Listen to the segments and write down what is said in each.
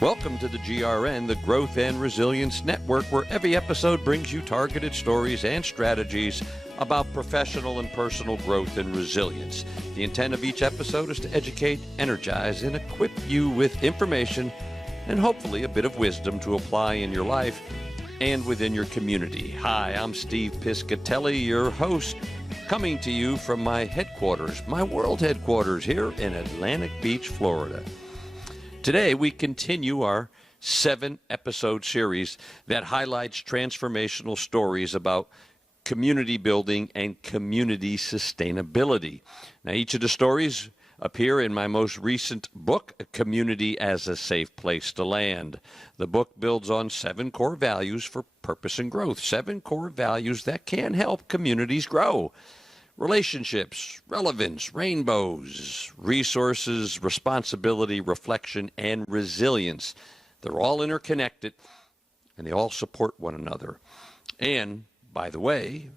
Welcome to the GRN, the Growth and Resilience Network, where every episode brings you targeted stories and strategies about professional and personal growth and resilience. The intent of each episode is to educate, energize, and equip you with information and hopefully a bit of wisdom to apply in your life and within your community. Hi, I'm Steve Piscitelli, your host, coming to you from my headquarters, my world headquarters here in Atlantic Beach, Florida. Today, we continue our 7-episode series that highlights transformational stories about community building and community sustainability. Now, each of the stories appear in my most recent book, Community as a Safe Place to Land. The book builds on 7 core values for purpose and growth, 7 core values that can help communities grow. Relationships, relevance, rainbows, resources, responsibility, reflection, and resilience. They're all interconnected, and they all support one another. And, by the way,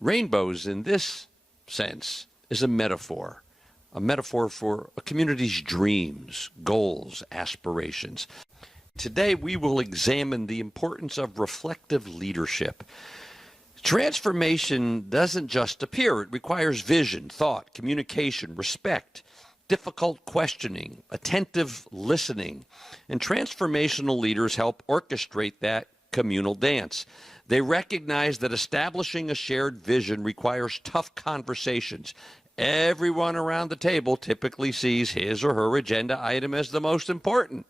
rainbows in this sense is a metaphor for a community's dreams, goals, aspirations. Today, we will examine the importance of reflective leadership. Transformation doesn't just appear. It requires vision, thought, communication, respect, difficult questioning, attentive listening. And transformational leaders help orchestrate that communal dance. They recognize that establishing a shared vision requires tough conversations. Everyone around the table typically sees his or her agenda item as the most important.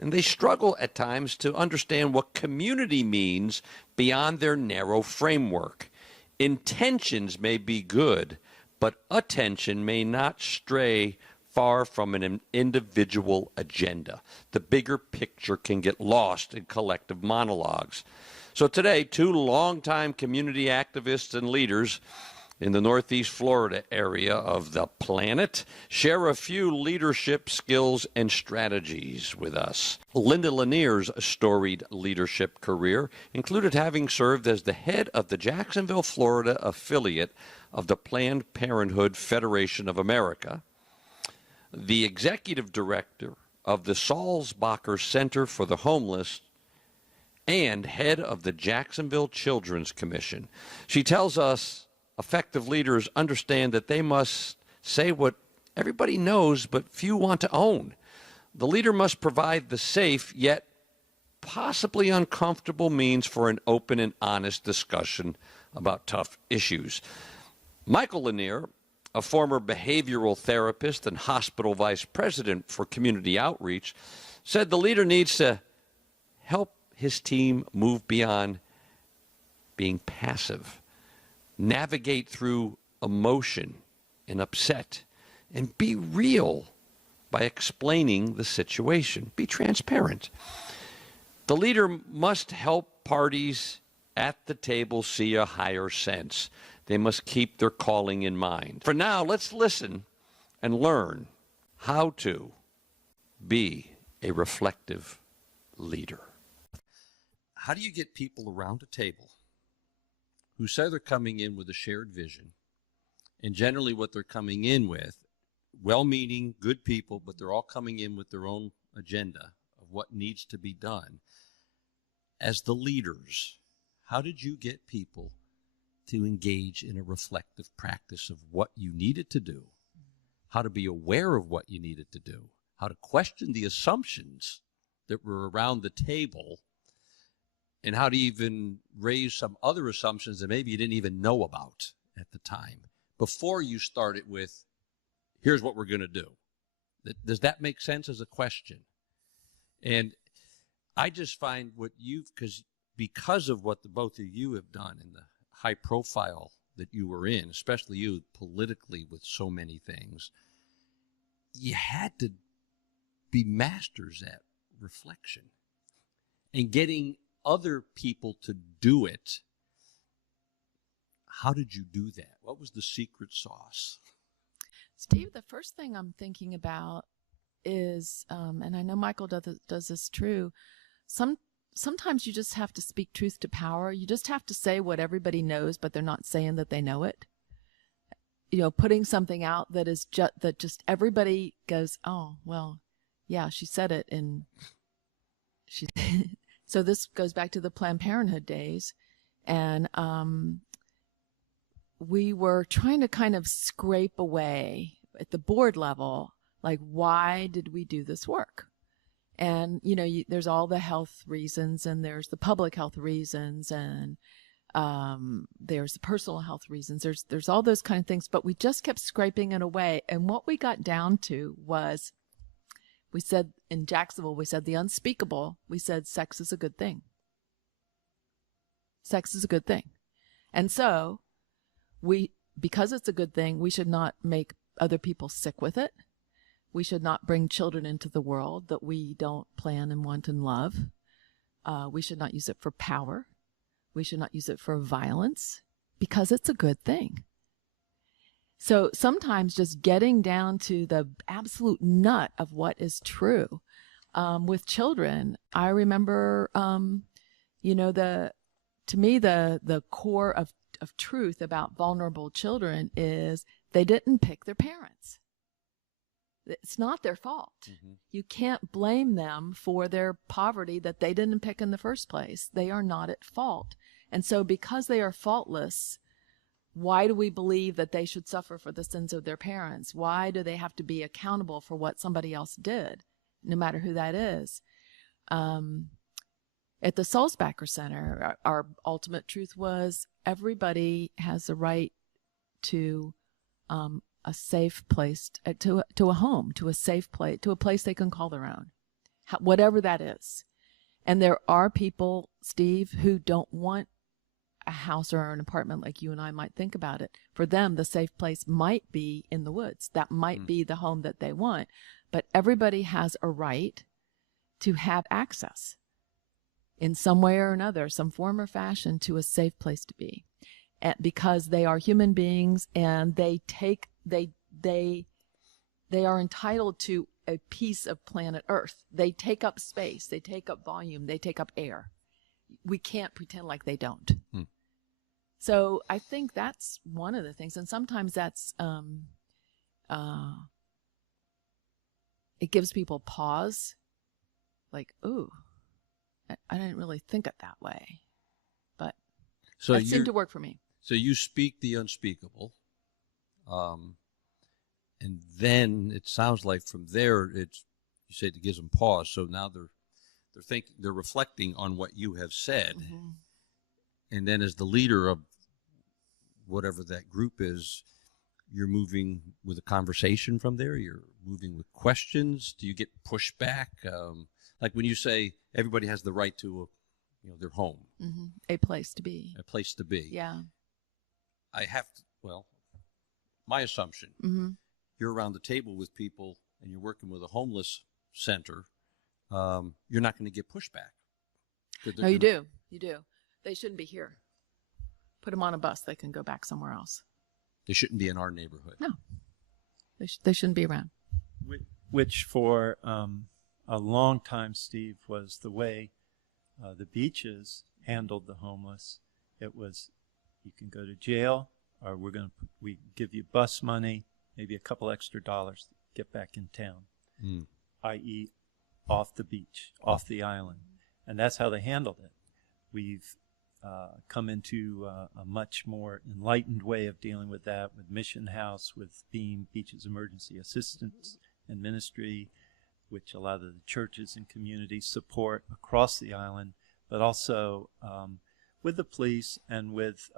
And they struggle at times to understand what community means beyond their narrow framework. Intentions may be good, but attention may not stray far from an individual agenda. The bigger picture can get lost in collective monologues. So today, 2 longtime community activists and leaders in the Northeast Florida area of the planet share a few leadership skills and strategies with us. Linda Lanier's storied leadership career included having served as the head of the Jacksonville, Florida affiliate of the Planned Parenthood Federation of America, the executive director of the Salzbacher Center for the Homeless, and head of the Jacksonville Children's Commission. She tells us effective leaders understand that they must say what everybody knows but few want to own. The leader must provide the safe yet possibly uncomfortable means for an open and honest discussion about tough issues. Michael Lanier, a former behavioral therapist and hospital vice president for community outreach, said the leader needs to help his team move beyond being passive, navigate through emotion and upset, and be real by explaining the situation. Be transparent. The leader must help parties at the table see a higher sense. They must keep their calling in mind. For now, let's listen and learn how to be a reflective leader. How do you get people around a table who say they're coming in with a shared vision, and generally what they're coming in with, well-meaning, good people, but they're all coming in with their own agenda of what needs to be done. As the leaders, how did you get people to engage in a reflective practice of what you needed to do, how to be aware of what you needed to do, how to question the assumptions that were around the table, and how to even raise some other assumptions that maybe you didn't even know about at the time before you started with, here's what we're going to do. Does that make sense as a question? And I just find what because of what the both of you have done and the high profile that you were in, especially you politically with so many things, you had to be masters at reflection and getting other people to do it. How did you do that? What was the secret sauce? Steve, the first thing I'm thinking about is, and I know Michael does this true, sometimes you just have to speak truth to power. You just have to say what everybody knows, but they're not saying that they know it. Putting something out that is just everybody goes, oh, well, yeah, she said it, and she. So this goes back to the Planned Parenthood days, and we were trying to kind of scrape away at the board level, like, why did we do this work? And there's all the health reasons, and there's the public health reasons, and there's the personal health reasons. There's all those kind of things, but we just kept scraping it away. And what we got down to was, we said in Jacksonville, we said the unspeakable. We said sex is a good thing. Sex is a good thing. And so because it's a good thing, we should not make other people sick with it. We should not bring children into the world that we don't plan and want and love. We should not use it for power. We should not use it for violence, because it's a good thing. So sometimes just getting down to the absolute nut of what is true. With children, I remember, to me, the core of truth about vulnerable children is they didn't pick their parents. It's not their fault. Mm-hmm. You can't blame them for their poverty that they didn't pick in the first place. They are not at fault. And so because they are faultless, why do we believe that they should suffer for the sins of their parents? Why do they have to be accountable for what somebody else did, no matter who that is? At the Sulzbacher Center, our ultimate truth was everybody has the right to a safe place, to a home, to a safe place, to a place they can call their own, whatever that is. And there are people, Steve, who don't want a house or an apartment like you and I might think about it. For them, the safe place might be in the woods. That might be the home that they want. But everybody has a right to have access in some way or another, some form or fashion, to a safe place to be. Because they are human beings, and they are entitled to a piece of planet Earth. They take up space, they take up volume, they take up air. We can't pretend like they don't. So I think that's one of the things, and sometimes that's it gives people pause, like, ooh, I didn't really think it that way, but that seemed to work for me. So you speak the unspeakable, and then it sounds like from there, you said it gives them pause. So now they're reflecting on what you have said, and then as the leader of whatever that group is, you're moving with a conversation from there. You're moving with questions. Do you get pushback? Like when you say everybody has the right to their home, a place to be. A place to be. Yeah. My assumption, you're around the table with people and you're working with a homeless center, you're not going to get pushback. No, you do. You do. They shouldn't be here. Put them on a bus. They can go back somewhere else. They shouldn't be in our neighborhood. No. They shouldn't be around. Which for a long time, Steve, was the way the beaches handled the homeless. It was, you can go to jail, or we give you bus money, maybe a couple extra dollars to get back in town, i.e. off the beach, off the island. And that's how they handled it. We've come into a much more enlightened way of dealing with that, with Mission House, with Beam Beaches Emergency Assistance and Ministry, which a lot of the churches and communities support across the island, but also with the police and with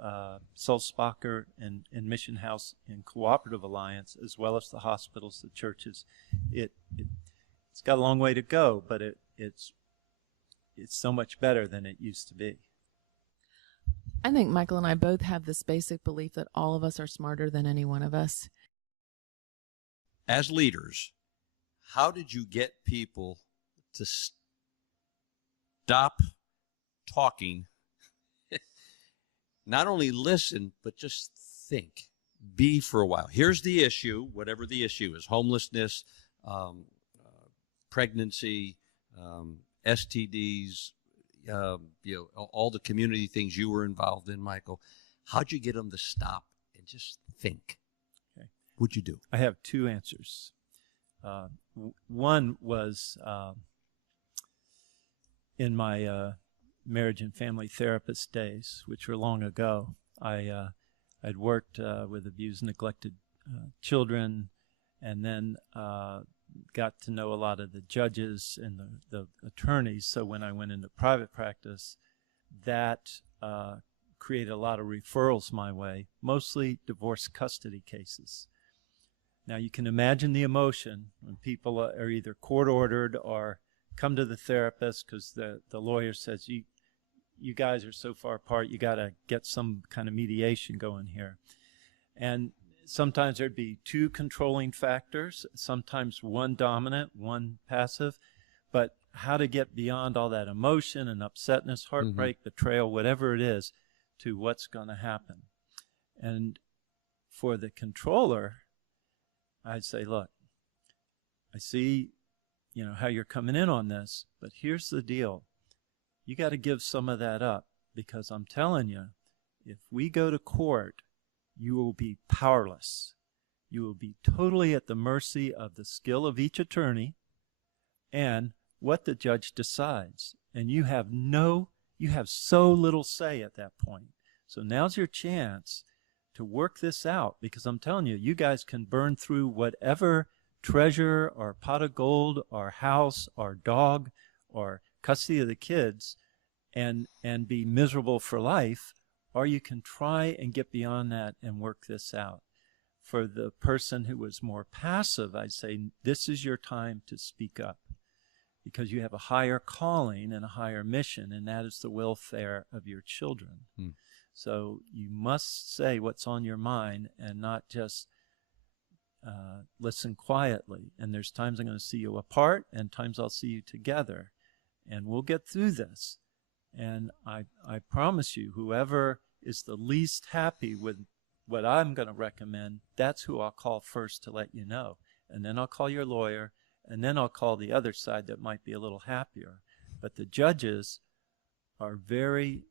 Sulzbacher and Mission House in Cooperative Alliance, as well as the hospitals, the churches. It's got a long way to go, but it's so much better than it used to be. I think Michael and I both have this basic belief that all of us are smarter than any one of us. As leaders, how did you get people to stop talking, not only listen, but just think? be for a while. Here's the issue, whatever the issue is: homelessness, pregnancy, STDs, all the community things you were involved in, Michael. How'd you get them to stop and just think? Okay. What'd you do? I have two answers. One was in my marriage and family therapist days, which were long ago. I'd worked with abused, neglected children, and then got to know a lot of the judges and the attorneys. So when I went into private practice, that created a lot of referrals my way, mostly divorce custody cases. Now you can imagine the emotion when people are either court-ordered or come to the therapist because the lawyer says, you guys are so far apart, you got to get some kind of mediation going here. And sometimes there'd be two controlling factors, sometimes one dominant, one passive, but how to get beyond all that emotion and upsetness, heartbreak, betrayal, whatever it is, to what's going to happen. And for the controller, I'd say, look, I see, how you're coming in on this, but here's the deal. You got to give some of that up, because I'm telling you, if we go to court, you will be powerless. You will be totally at the mercy of the skill of each attorney and what the judge decides. And you have so little say at that point. So now's your chance to work this out, because I'm telling you, you guys can burn through whatever treasure or pot of gold or house or dog or custody of the kids and be miserable for life, or you can try and get beyond that and work this out. For the person who was more passive, I'd say this is your time to speak up, because you have a higher calling and a higher mission, and that is the welfare of your children. So you must say what's on your mind and not just listen quietly. And there's times I'm going to see you apart and times I'll see you together. And we'll get through this. And I promise you, whoever is the least happy with what I'm going to recommend, that's who I'll call first to let you know. And then I'll call your lawyer, and then I'll call the other side that might be a little happier. But the judges are very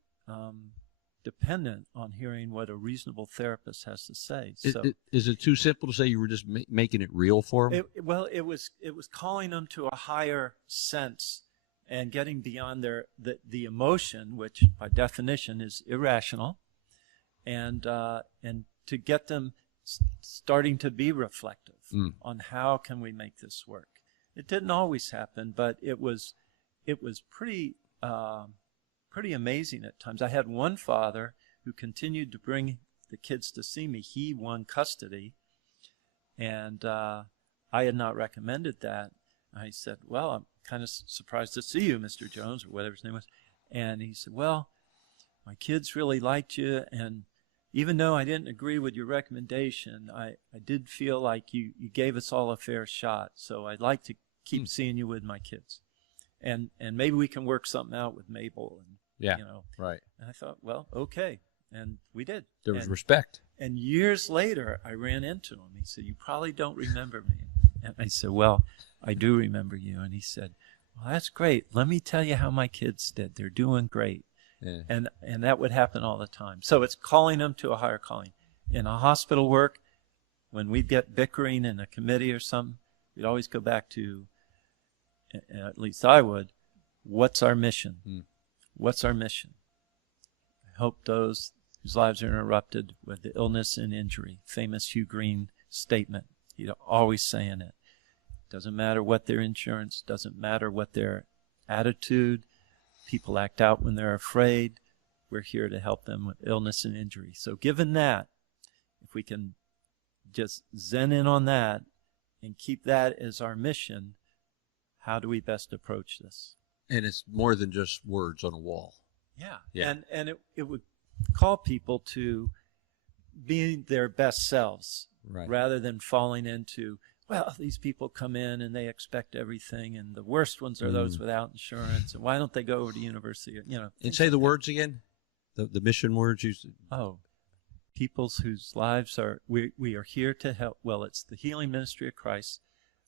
dependent on hearing what a reasonable therapist has to say. So, is it too simple to say you were just making it real for them? It was calling them to a higher sense and getting beyond the emotion, which by definition is irrational, and to get them starting to be reflective on how can we make this work. It didn't always happen, but it was pretty amazing at times. I had one father who continued to bring the kids to see me. He won custody, and I had not recommended that. I said, well, I'm kind of surprised to see you, Mr. Jones, or whatever his name was. And he said, well, my kids really liked you, and even though I didn't agree with your recommendation, I did feel like you gave us all a fair shot, so I'd like to keep seeing you with my kids. And maybe we can work something out with Mabel. And, right. And I thought, well, okay. And we did. There was respect. And years later, I ran into him. He said, you probably don't remember me. And I said, well, I do remember you. And he said, well, that's great. Let me tell you how my kids did. They're doing great. Yeah. And that would happen all the time. So it's calling them to a higher calling. In a hospital work, when we'd get bickering in a committee or something, we'd always go back to, at least I would, what's our mission? What's our mission? I hope those whose lives are interrupted with the illness and injury, famous Hugh Green statement, always saying it. Doesn't matter what their insurance, doesn't matter what their attitude. People act out when they're afraid. We're here to help them with illness and injury. So given that, if we can just zen in on that and keep that as our mission, how do we best approach this? And it's more than just words on a wall. Yeah. And it would call people to being their best selves, right, rather than falling into, well, these people come in and they expect everything, and the worst ones are those without insurance, and why don't they go over to university? And say the words again, the mission words. peoples whose lives we are here to help. Well, it's the healing ministry of Christ.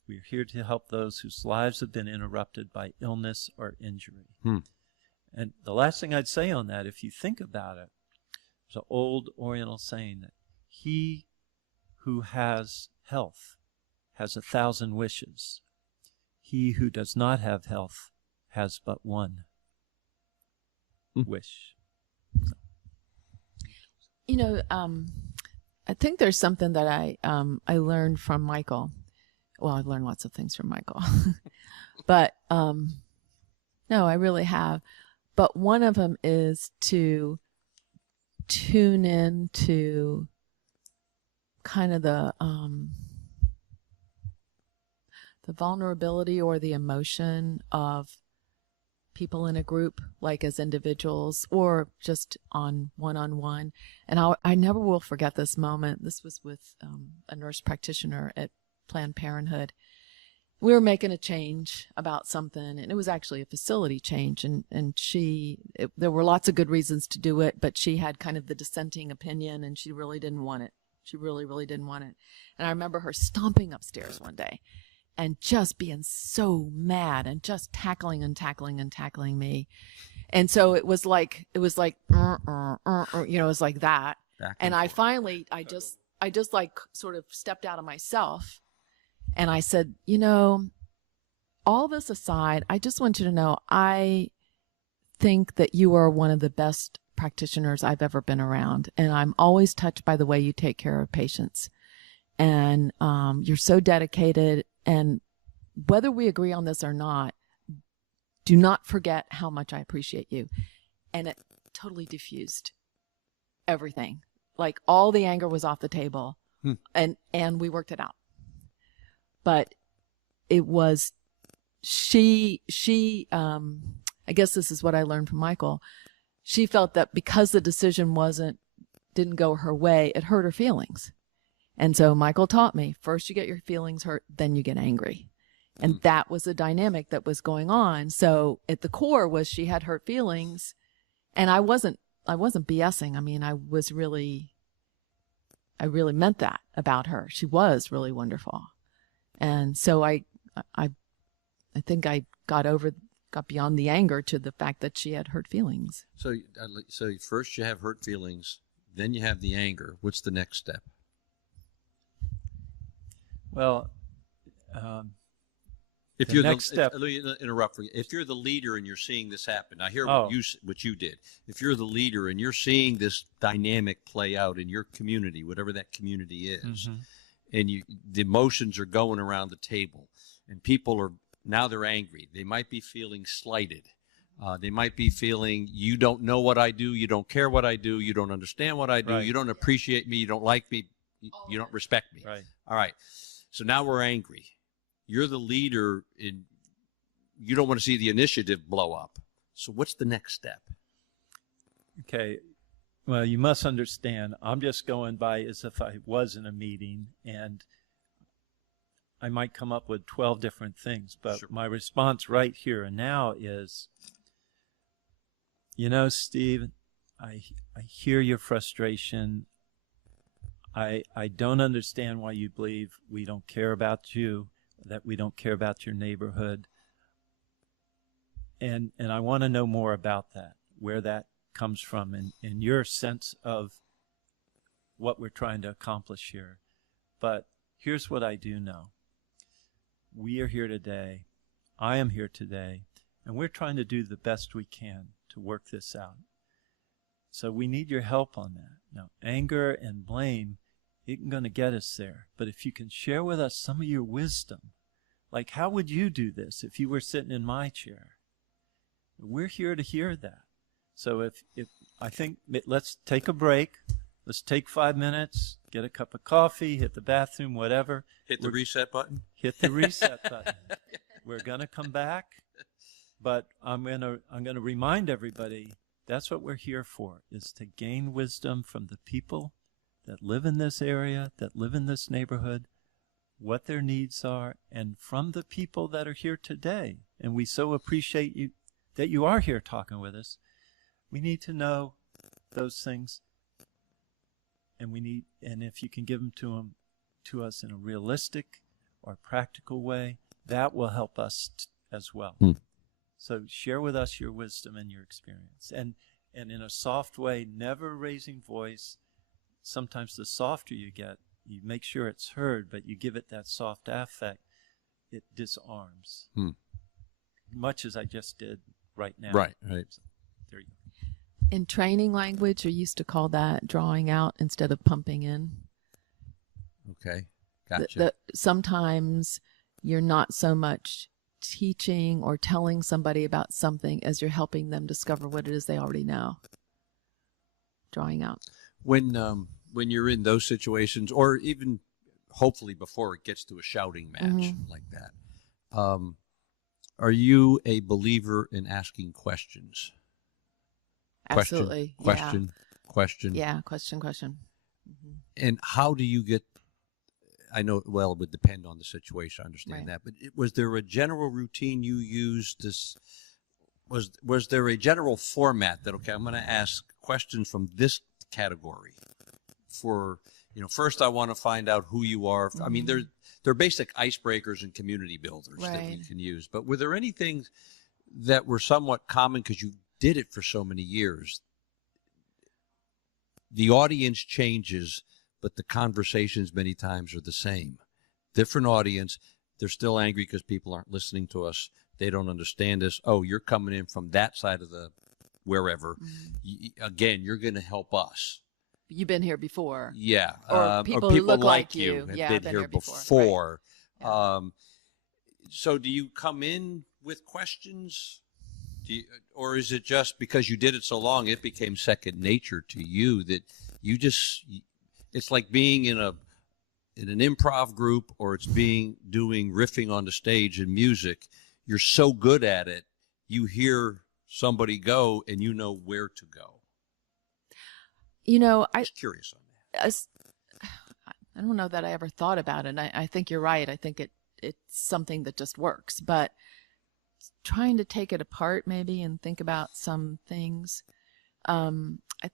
We are here to help those whose lives have been interrupted by illness or injury. And the last thing I'd say on that, if you think about it, there's an old Oriental saying that he who has health has 1,000 wishes. He who does not have health has but one wish. You know, I think there's something that I learned from Michael. Well, I've learned lots of things from Michael, but no, I really have. But one of them is to tune in to kind of the vulnerability or the emotion of people in a group, like as individuals or just on one-on-one. And I never will forget this moment. This was with a nurse practitioner at Planned Parenthood. We were making a change about something, and it was actually a facility change, and there were lots of good reasons to do it, but she had kind of the dissenting opinion, and she really didn't want it. She really, really didn't want it. And I remember her stomping upstairs one day and just being so mad and just tackling me. And so it was like, you know, it was like that. And I finally, I just like sort of stepped out of myself. And I said, you know, all this aside, I just want you to know, I think that you are one of the best practitioners I've ever been around. And I'm always touched by the way you take care of patients. And you're so dedicated. And whether we agree on this or not, do not forget how much I appreciate you. And it totally diffused everything. Like all the anger was off the table. And we worked it out. But it was, I guess this is what I learned from Michael. She felt that because the decision didn't go her way, it hurt her feelings. And so Michael taught me, first you get your feelings hurt, then you get angry. And that was the dynamic that was going on. So at the core was she had hurt feelings, and I wasn't BSing. I mean, I really meant that about her. She was really wonderful. And so I think I got beyond the anger to the fact that she had hurt feelings. So first you have hurt feelings, then you have the anger. What's the next step? Well, if the you're next step. Let me interrupt for you. If you're the leader and you're seeing this happen, I hear what you did. If you're the leader and you're seeing this dynamic play out in your community, whatever that community is, and the emotions are going around the table, and people are now they're angry. They might be feeling slighted. They might be feeling you don't know what I do, you don't care what I do, you don't understand what I do, you don't appreciate me, you don't like me, you don't respect me. Right. All right. So now we're angry. You're the leader, and you don't want to see the initiative blow up. So what's the next step? Okay. Well, you must understand, I'm just going by as if I was in a meeting, and I might come up with 12 different things, but my response right here and now is, you know, Steve, I hear your frustration. I don't understand why you believe we don't care about you, that we don't care about your neighborhood. And I want to know more about that, where that comes from, and your sense of what we're trying to accomplish here. But here's what I do know. We are here today. I am here today, and we're trying to do the best we can to work this out. So we need your help on that. Now, anger and blame isn't going to get us there. But if you can share with us some of your wisdom, like how would you do this if you were sitting in my chair? We're here to hear that. So if I think let's take a break. Let's take 5 minutes, get a cup of coffee, hit the bathroom, whatever. Hit the reset button? Hit the reset button. We're going to come back, but I'm going to remind everybody that's what we're here for, is to gain wisdom from the people that live in this area, that live in this neighborhood, what their needs are, and from the people that are here today. And we so appreciate you that you are here talking with us. We need to know those things. and if you can give them to us in a realistic or practical way, that will help us as well. So share with us your wisdom and your experience, and in a soft way, never raising voice. Sometimes the softer you get, you make sure it's heard, but you give it that soft affect, it disarms. Much as I just did right now. Right. There you go. In training language, we used to call that drawing out instead of pumping in. Okay. Gotcha. Sometimes you're not so much teaching or telling somebody about something as you're helping them discover what it is they already know. Drawing out. When you're in those situations, or even hopefully before it gets to a shouting match like that, are you a believer in asking questions? Absolutely. Question. Yeah, question. And how do you get, I know, well, it would depend on the situation, I understand that, but was there a general routine you used? Was there a general format that, okay, I'm going to ask questions from this category for, first I want to find out who you are. I mean, they're basic icebreakers and community builders that we can use. But were there any things that were somewhat common because you did it for so many years? The audience changes, but the conversations many times are the same. Different audience. They're still angry because people aren't listening to us. They don't understand us. Oh, you're coming in from that side of the wherever. Again, you're going to help us. You've been here before. Yeah. Or people who look like you. Have been here before. Right. So do you come in with questions? Or is it just because you did it so long, it became second nature to you that you just, it's like being in an improv group, or it's doing riffing on the stage in music. You're so good at it, you hear somebody go and you know where to go. I'm just curious on that. I don't know that I ever thought about it. I think you're right. I think it's something that just works. But trying to take it apart maybe and think about some things. I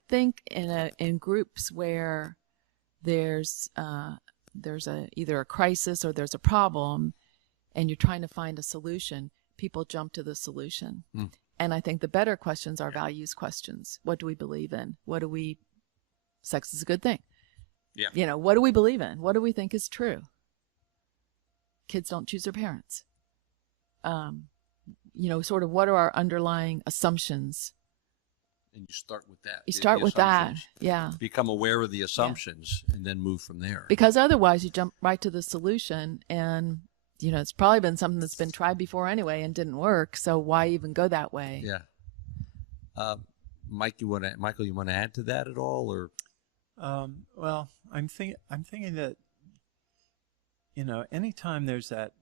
think in groups where there's either a crisis or there's a problem, and you're trying to find a solution, people jump to the solution. And I think the better questions are values questions. What do we believe in? Sex is a good thing. Yeah. What do we believe in? What do we think is true? Kids don't choose their parents. Sort of what are our underlying assumptions? And you start with that. You start with that, yeah. Become aware of the assumptions and then move from there. Because otherwise you jump right to the solution, and it's probably been something that's been tried before anyway and didn't work. So why even go that way? Yeah. Michael, you want to add to that at all, or? Well, I'm thinking that anytime there's that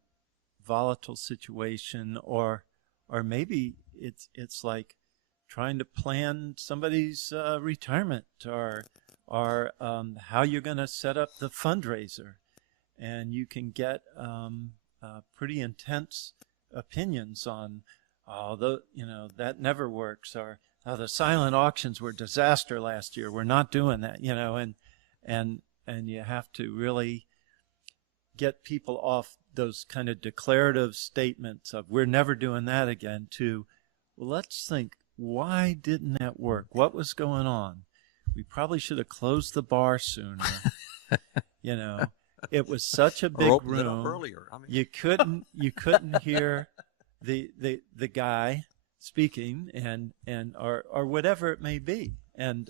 volatile situation, or maybe it's like trying to plan somebody's retirement, or how you're going to set up the fundraiser, and you can get pretty intense opinions on, that never works, or the silent auctions were a disaster last year. We're not doing that, and you have to really get people off those kind of declarative statements of we're never doing that again to, well, let's think, why didn't that work? What was going on? We probably should have closed the bar sooner. It was such a big room. Earlier. You couldn't hear the guy speaking or whatever it may be. And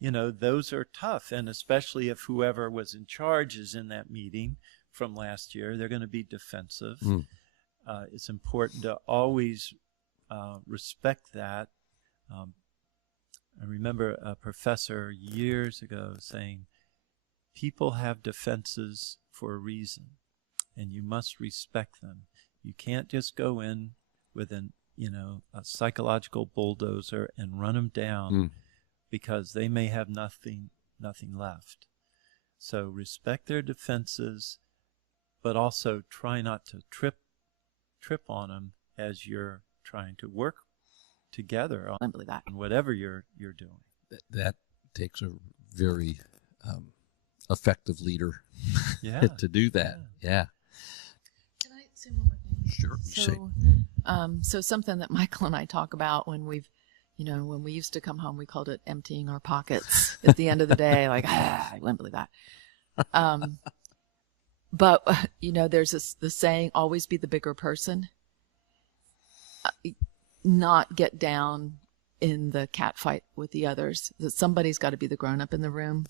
those are tough, and especially if whoever was in charge is in that meeting from last year, they're going to be defensive. It's important to always respect that. I remember a professor years ago saying, people have defenses for a reason, and you must respect them. You can't just go in with a psychological bulldozer and run them down because they may have nothing left. So respect their defenses, but also try not to trip on them as you're trying to work together on whatever you're doing. That takes a very effective leader Yeah. to do that. Yeah. Can I say one more thing? Sure. So something that Michael and I talk about when when we used to come home, we called it emptying our pockets at the end of the day. Like, I wouldn't believe that. But there's the saying, always be the bigger person. Not get down in the cat fight with the others. That somebody's got to be the grown up in the room,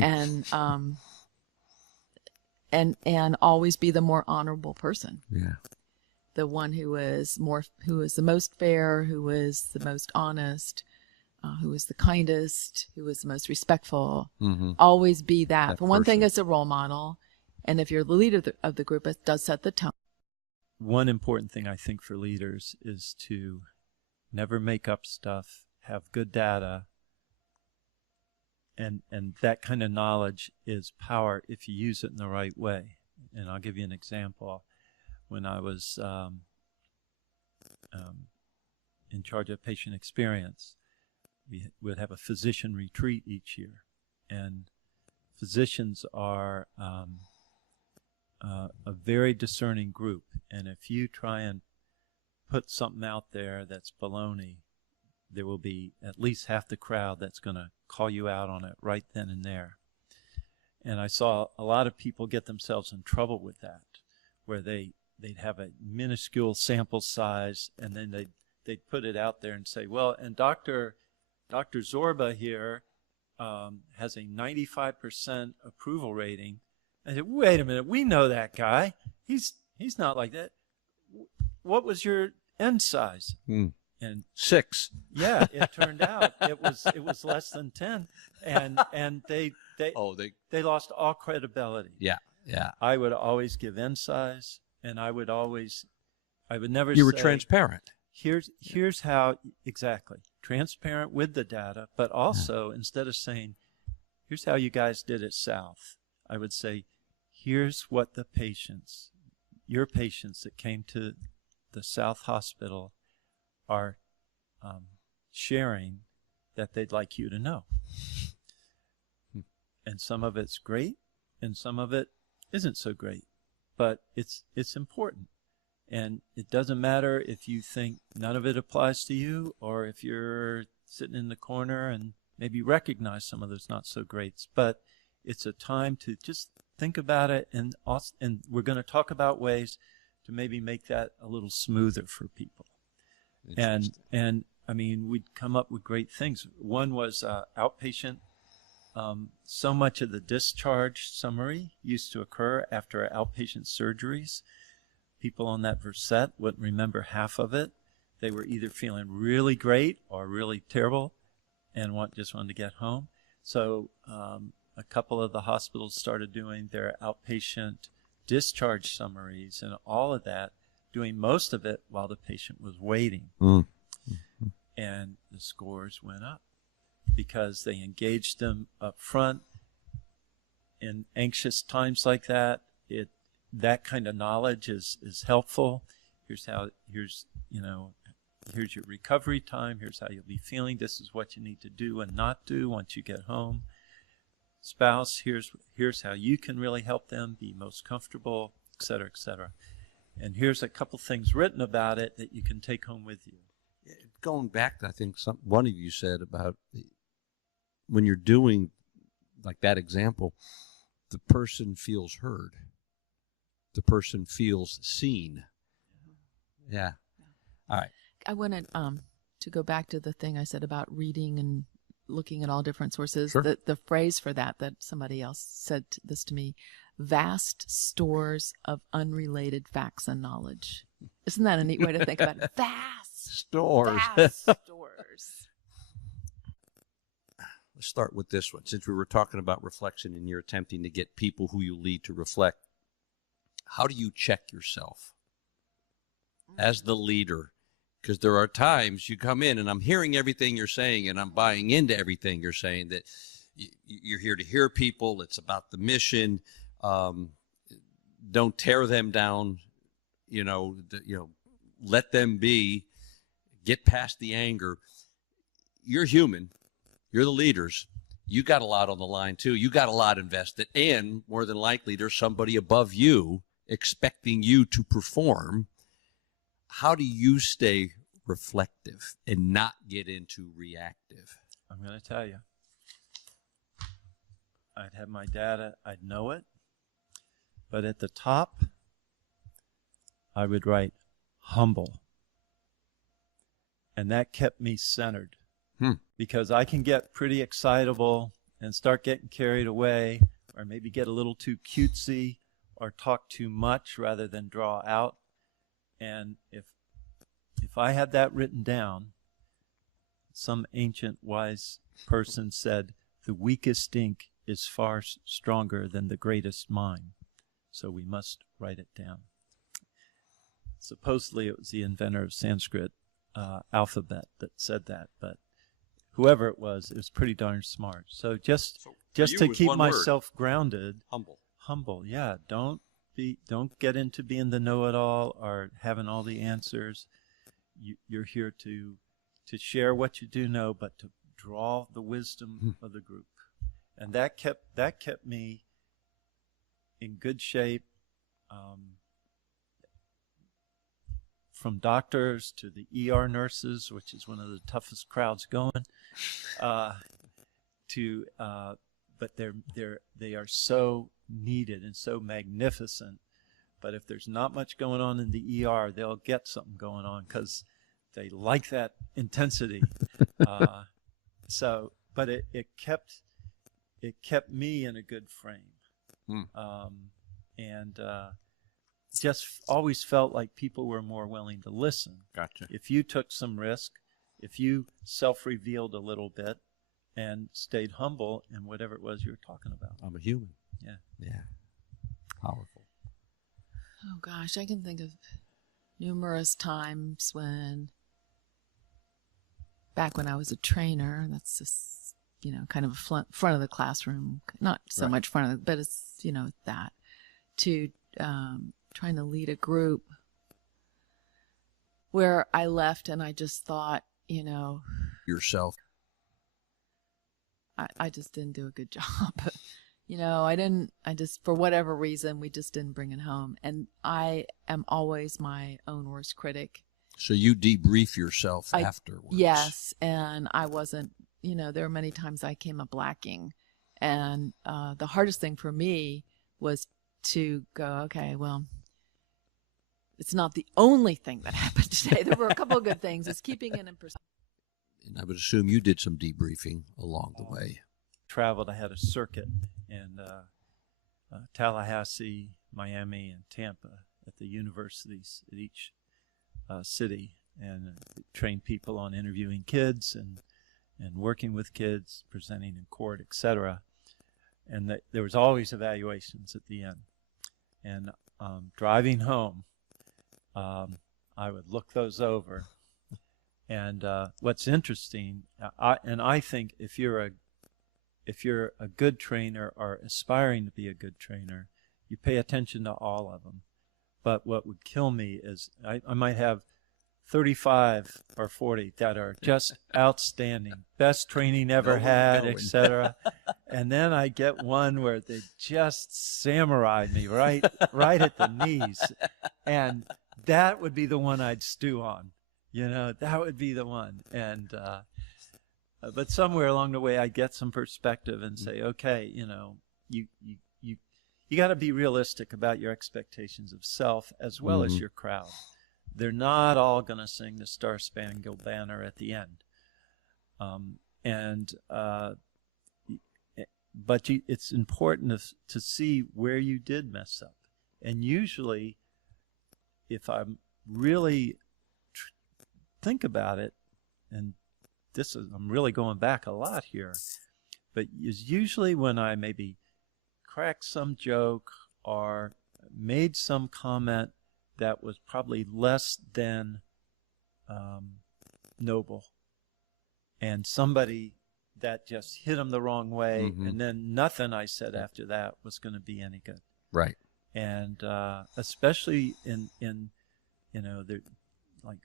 and always be the more honorable person. Yeah. The one who is the most fair, who is the most honest, who is the kindest, who is the most respectful. Mm-hmm. Always be that. For one thing, person. as a role model, and if you're the leader of the group, it does set the tone. One important thing I think for leaders is to never make up stuff, have good data, and that kind of knowledge is power if you use it in the right way. And I'll give you an example. When I was in charge of patient experience, we would have a physician retreat each year, and physicians are a very discerning group, and if you try and put something out there that's baloney, there will be at least half the crowd that's going to call you out on it right then and there. And I saw a lot of people get themselves in trouble with that, where they'd have a minuscule sample size, and then they'd put it out there and say, well, and Dr. Zorba here has a 95% approval rating. I said, wait a minute, we know that guy. He's not like that. What was your end size? And 6. Yeah, it turned out it was less than 10, and they lost all credibility. Yeah. I would always give end size, and I would never. You were say, transparent. Here's how exactly transparent with the data, but also instead of saying, here's how you guys did it south, I would say, here's what your patients that came to the South Hospital are sharing that they'd like you to know. And some of it's great, and some of it isn't so great, but it's important. And it doesn't matter if you think none of it applies to you, or if you're sitting in the corner and maybe recognize some of those not so greats, but it's a time to just think about it, and we're going to talk about ways to maybe make that a little smoother for people. And I mean, we'd come up with great things. One was outpatient. So much of the discharge summary used to occur after outpatient surgeries. People on that Versett wouldn't remember half of it. They were either feeling really great or really terrible and just wanted to get home. So a couple of the hospitals started doing their outpatient discharge summaries and all of that, doing most of it while the patient was waiting. Mm-hmm. And the scores went up because they engaged them up front. In anxious times like that, that kind of knowledge is helpful. Here's your recovery time. Here's how you'll be feeling. This is what you need to do and not do once you get home. Spouse, here's how you can really help them be most comfortable, et cetera, et cetera. And here's a couple things written about it that you can take home with you. Going back to, I think one of you said about when you're doing like that example, the person feels heard. The person feels seen. Yeah. All right. I wanted to go back to the thing I said about reading and looking at all different sources. Sure. The phrase for that somebody else said this to me: vast stores of unrelated facts and knowledge. Isn't that a neat way to think about it? Vast stores. Stores. Let's start with this one. Since we were talking about reflection and you're attempting to get people who you lead to reflect, how do you check yourself as the leader? Because there are times you come in and I'm hearing everything you're saying and I'm buying into everything you're saying, that you're here to hear people. It's about the mission. Don't tear them down. Let them be. Get past the anger. You're human. You're the leaders. you got a lot on the line too. You got a lot invested, and more than likely there's somebody above you expecting you to perform. How do you stay reflective and not get into reactive? I'm going to tell you. I'd have my data, I'd know it, but at the top, I would write humble. And that kept me centered. Because I can get pretty excitable and start getting carried away, or maybe get a little too cutesy, or talk too much rather than draw out. And if I had that written down, some ancient wise person said, the weakest ink is far stronger than the greatest mind. So we must write it down. Supposedly it was the inventor of Sanskrit alphabet that said that, but whoever it was pretty darn smart. So just to keep myself grounded, humble. Yeah, don't get into being the know-it-all or having all the answers. You're here to share what you do know, but to draw the wisdom of the group, and that kept me in good shape. From doctors to the ER nurses, which is one of the toughest crowds going, but they are so needed and so magnificent. But if there's not much going on in the ER, they'll get something going on because they like that intensity. But it kept me in a good frame, and just always felt like people were more willing to listen. Gotcha. If you took some risk, if you self-revealed a little bit and stayed humble in whatever it was you were talking about. I'm a human. Yeah. Yeah. Powerful. Oh gosh, I can think of numerous times back when I was a trainer, that's just, kind of front of the classroom, not so much front of but it's, that, to trying to lead a group where I left and I just thought, Yourself. I just didn't do a good job. I just, for whatever reason, we just didn't bring it home. And I am always my own worst critic. So you debrief yourself afterwards. Yes. And I wasn't, there were many times I came up lacking. And the hardest thing for me was to go, okay, well, it's not the only thing that happened today. There were a couple of good things. It's keeping it in perspective. And I would assume you did some debriefing along the way. Traveled. I had a circuit in Tallahassee, Miami, and Tampa at the universities at each city, and trained people on interviewing kids and working with kids, presenting in court, etc. And there was always evaluations at the end. And driving home, I would look those over. And what's interesting, I think if you're a good trainer or aspiring to be a good trainer, you pay attention to all of them. But what would kill me is I might have 35 or 40 that are just outstanding, best training ever had, etc. And then I get one where they just samurai'd me right at the knees, and that would be the one I'd stew on. That would be the one. And but somewhere along the way, I get some perspective and say, okay, you got to be realistic about your expectations of self as well as your crowd. They're not all going to sing the Star Spangled Banner at the end. But it's important to see where you did mess up. And usually, if I'm really think about it, and I'm really going back a lot here, but is usually when I maybe cracked some joke or made some comment that was probably less than noble, and somebody that just hit them the wrong way, and then nothing I said after that was going to be any good. Right. And especially in they're like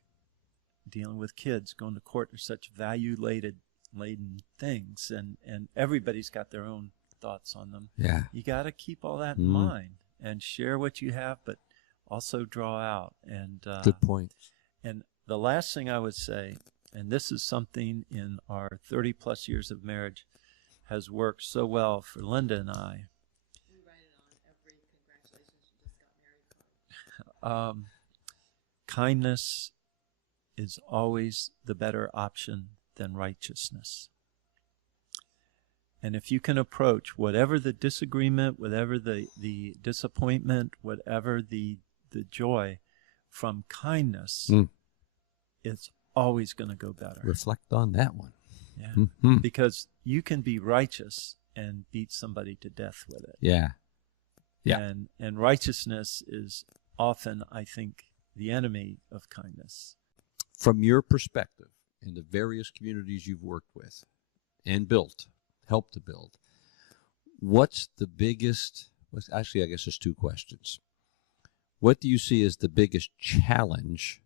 dealing with kids, going to court, they're such value-laden laden things, and everybody's got their own thoughts on them. Yeah. You got to keep all that in mind and share what you have, but also draw out. And Good point. And the last thing I would say, and this is something in our 30 plus years of marriage has worked so well for Linda and I. We write it on every congratulations, you just got married card. Kindness is always the better option than righteousness. And if you can approach whatever the disagreement, whatever the disappointment, whatever the joy from kindness, it's always going to go better. Reflect on that one. Yeah. Mm-hmm. Because you can be righteous and beat somebody to death with it. Yeah. Yeah. And righteousness is often, I think, the enemy of kindness. From your perspective, in the various communities you've worked with and helped to build, what's the biggest, actually, I guess there's two questions. What do you see as the biggest challenge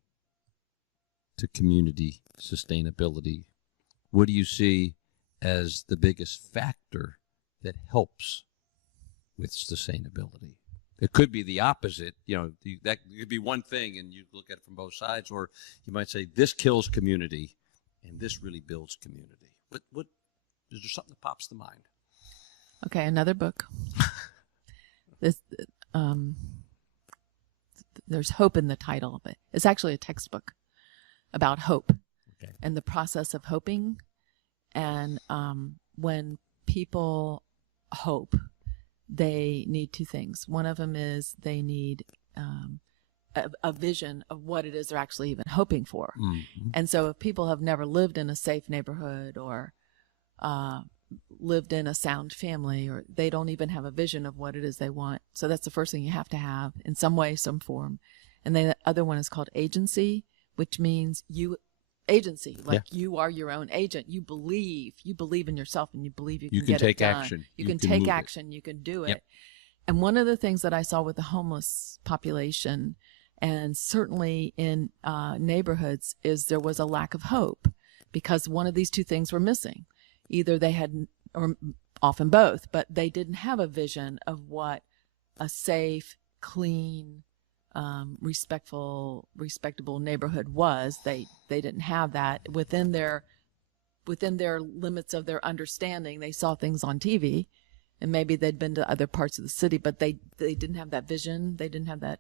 to community sustainability? What do you see as the biggest factor that helps with sustainability? It could be the opposite. That could be one thing, and you look at it from both sides, or you might say this kills community, and this really builds community. What is there something that pops to mind? Okay, another book. There's hope in the title of it. It's actually a textbook about hope and the process of hoping. And when people hope, they need two things. One of them is they need a vision of what it is they're actually even hoping for. Mm-hmm. And so if people have never lived in a safe neighborhood or lived in a sound family, or they don't even have a vision of what it is they want. So that's the first thing you have to have in some way, some form. And then the other one is called agency, which means you you are your own agent. You believe in yourself, and you believe you can get take it done. action. You can take action. You can do it. Yep. And one of the things that I saw with the homeless population, and certainly in neighborhoods, is there was a lack of hope because one of these two things were missing. Either they had, or often both, but they didn't have a vision of what a safe, clean, respectable neighborhood was. They didn't have that within their limits of their understanding. They saw things on TV, and maybe they'd been to other parts of the city, but they didn't have that vision. They didn't have that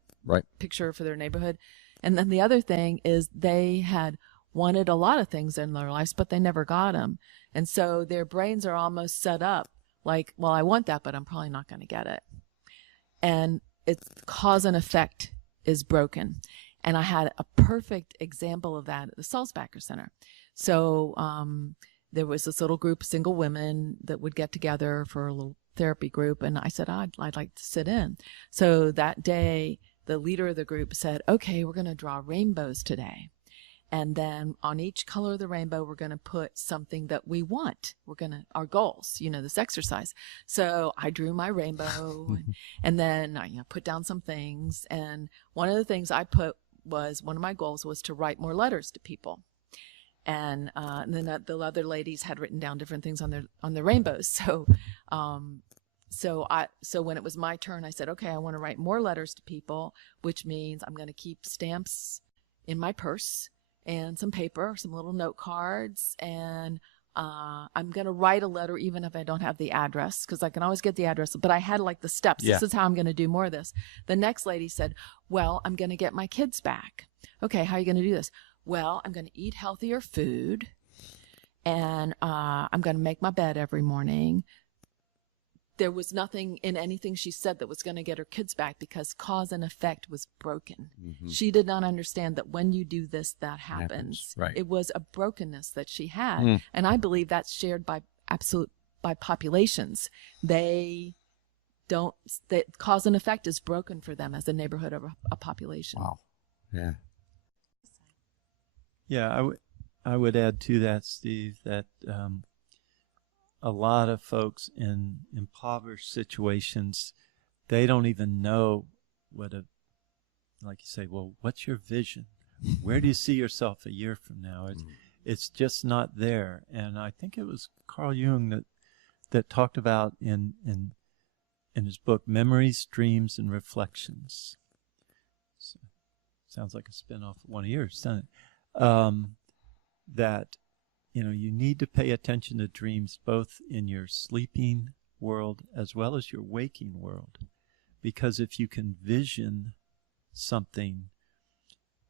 picture for their neighborhood. And then the other thing is they had wanted a lot of things in their lives, but they never got them. And so their brains are almost set up like, well, I want that, but I'm probably not going to get it. And it's cause and effect is broken. And I had a perfect example of that at the Sulzbacher Center. So there was this little group of single women that would get together for a little therapy group. And I said, I'd like to sit in. So that day, the leader of the group said, okay, we're going to draw rainbows today. And then on each color of the rainbow, we're going to put something that we want. Our goals, this exercise. So I drew my rainbow and then I put down some things. And one of the things I put was, one of my goals was to write more letters to people. And then the other ladies had written down different things on their rainbows. So when it was my turn, I said, okay, I want to write more letters to people, which means I'm going to keep stamps in my purse and some paper, some little note cards, and I'm going to write a letter even if I don't have the address, because I can always get the address, but I had like the steps. Yeah. This is how I'm going to do more of this. The next lady said, well, I'm going to get my kids back. Okay, how are you going to do this? Well, I'm going to eat healthier food, and I'm going to make my bed every morning. There was nothing in anything she said that was going to get her kids back, because cause and effect was broken. Mm-hmm. She did not understand that when you do this, that happens. Right. It was a brokenness that she had. And I believe that's shared by populations. Cause and effect is broken for them as a neighborhood or a population. Wow. Yeah. Yeah, I would add to that, Steve, that a lot of folks in impoverished situations, they don't even know like you say, well, what's your vision? Where do you see yourself a year from now? It's just not there. And I think it was Carl Jung that talked about in his book, Memories, Dreams, and Reflections. So, sounds like a spin-off of one of yours, doesn't it? That, you need to pay attention to dreams both in your sleeping world as well as your waking world. Because if you can vision something,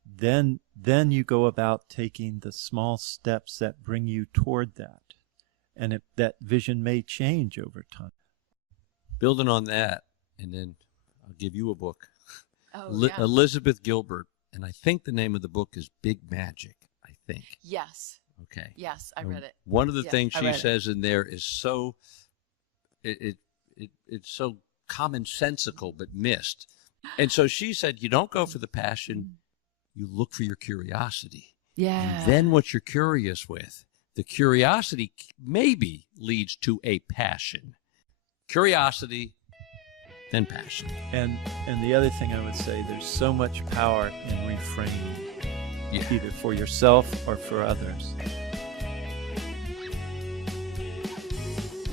then you go about taking the small steps that bring you toward that. And that vision may change over time. Building on that, and then I'll give you a book. Oh, yeah. Elizabeth Gilbert, and I think the name of the book is Big Magic, I think. Yes. Okay. Yes, I read it. One of the Yeah, things I she read it. says in there is so, it's so commonsensical but missed. And so she said, you don't go for the passion, you look for your curiosity. Yeah. And then what you're curious with, the curiosity maybe leads to a passion. Curiosity, then passion. And the other thing I would say, there's so much power in reframing, either for yourself or for others.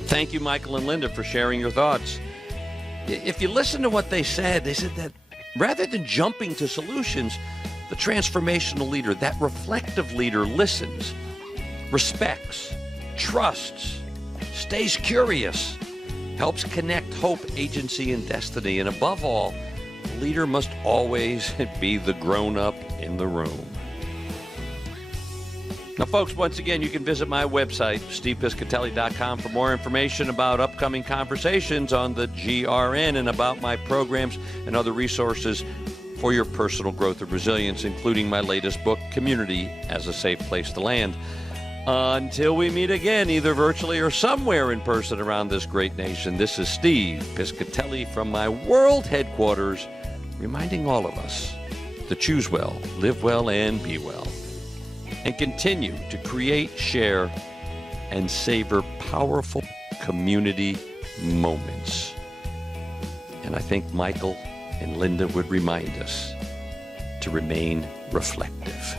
Thank you, Michael and Linda, for sharing your thoughts. If you listen to what they said that rather than jumping to solutions, the transformational leader, that reflective leader, listens, respects, trusts, stays curious, helps connect hope, agency, and destiny. And above all, the leader must always be the grown-up in the room. Now, folks, once again, you can visit my website, stevepiscitelli.com, for more information about upcoming conversations on the GRN and about my programs and other resources for your personal growth and resilience, including my latest book, Community as a Safe Place to Land. Until we meet again, either virtually or somewhere in person around this great nation, this is Steve Piscitelli from my world headquarters, reminding all of us to choose well, live well, and be well, and continue to create, share, and savor powerful community moments. And I think Michael and Linda would remind us to remain reflective.